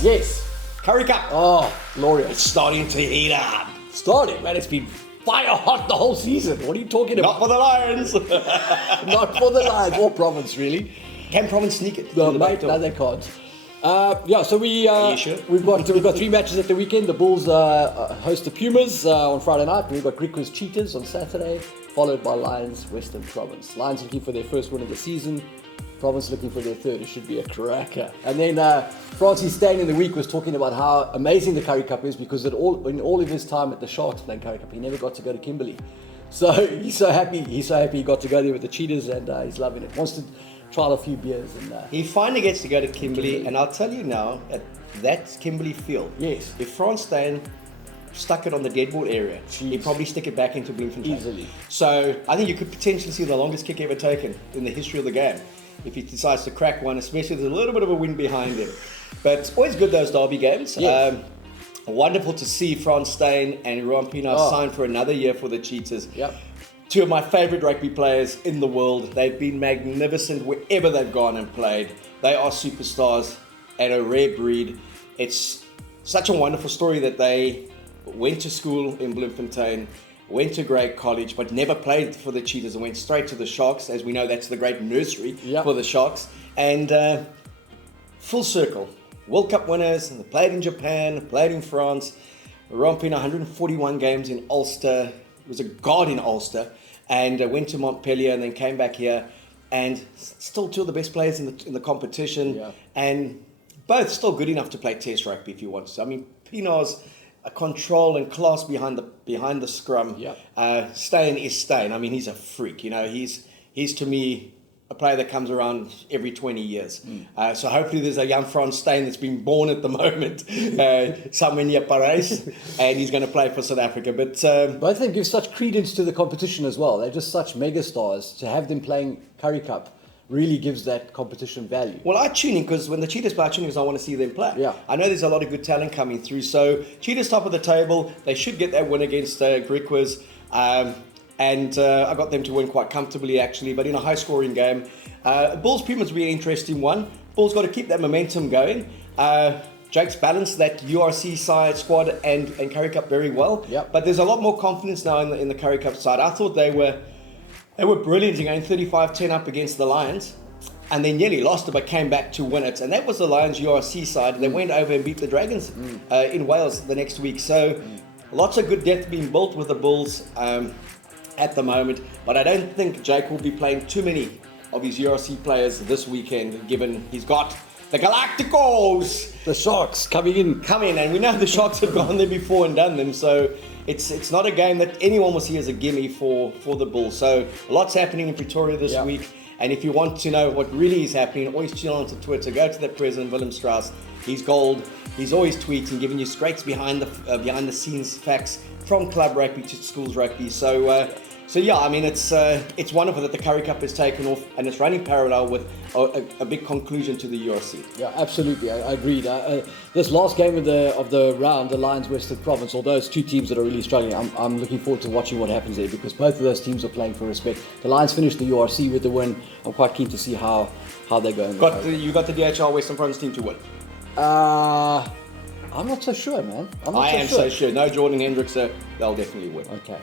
Frans. Yes. Currie Cup. Oh, glorious. It's starting to heat up. Starting, man. It's been fire hot the whole season. What are you talking Not about? for the Lions. Not for the Lions or Province, really. Can Province sneak it? No, in the mate, back door? no, they can't. So we Are you sure? we've got 3 matches at the weekend. The Bulls host the Pumas on Friday night. We've got Griquas Cheetahs on Saturday, followed by Lions Western Province. Lions looking for their first win of the season. Province looking for their third. It should be a cracker. And then Frans Steyn in the week was talking about how amazing the Currie Cup is because in all of his time at the Sharks playing Currie Cup, he never got to go to Kimberley. So he's so happy. He's so happy he got to go there with the Cheetahs, and he's loving it. Wants to try a few beers. And He finally gets to go to Kimberley, and I'll tell you now, at that Kimberley field, Yes. if Frans Steyn stuck it on the deadboard area, Jeez. he'd probably stick it back into Bloemfontein. Easily. So I think you could potentially see the longest kick ever taken in the history of the game if he decides to crack one, especially with a little bit of a wind behind him. But it's always good, those derby games. Yes. Wonderful to see Frans Steyn and Ruan Pienaar sign for another year for the Cheetahs. Yep. Two of my favourite rugby players in the world. They've been magnificent wherever they've gone and played. They are superstars and a rare breed. It's such a wonderful story that they went to school in Bloemfontein, went to great college, but never played for the Cheetahs and went straight to the Sharks. As we know, that's the great nursery for the Sharks. And full circle. World Cup winners, they played in Japan, played in France. Romping 141 games in Ulster. Was a god in Ulster, and went to Montpellier and then came back here, and still two of the best players in the competition, and both still good enough to play Test rugby if you want to. I mean, Pienaar's a control and class behind the scrum. Steyn is Steyn. I mean, he's a freak. You know, he's to me a player that comes around every 20 years. So hopefully there's a young Frans Steyn that's been born at the moment, somewhere near Paris, and he's going to play for South Africa. But both of them give such credence to the competition as well. They're just such megastars. To have them playing Currie Cup really gives that competition value. Well, I tune in because when the Cheetahs play, I tune in because I want to see them play. Yeah. I know there's a lot of good talent coming through. So Cheetahs top of the table. They should get that win against Griquas. And I got them to win quite comfortably, actually, but in a high-scoring game. Bulls Pumas will be an interesting one. Bulls got to keep that momentum going. Jake's balanced that URC side squad and Currie Cup very well. Yep. But there's a lot more confidence now in the Currie Cup side. I thought they were brilliant in going 35-10 up against the Lions, and they nearly lost it but came back to win it. And that was the Lions URC side. They went over and beat the Dragons in Wales the next week. So lots of good depth being built with the Bulls at the moment. But I don't think Jake will be playing too many of his URC players this weekend, given he's got the Galacticos. The Sharks coming in. And we know the Sharks have gone there before and done them, so it's not a game that anyone will see as a gimme for the Bulls. So lots happening in Pretoria this week, and if you want to know what really is happening, always tune on to Twitter. Go to that President Willem Strauss. He's gold. He's always tweeting, giving you straight behind the scenes facts from club rugby to schools rugby. So yeah, I mean, it's wonderful that the Currie Cup is taken off and it's running parallel with a big conclusion to the URC. Yeah, absolutely. I agreed. This last game of the round, the Lions Western Province, although it's two teams that are really struggling, I'm looking forward to watching what happens there because both of those teams are playing for respect. The Lions finished the URC with the win. I'm quite keen to see how they're going. You got the DHL Western Province team to win? I'm not so sure, man. I am so sure. No Jordan Hendricks, they'll definitely win. Okay.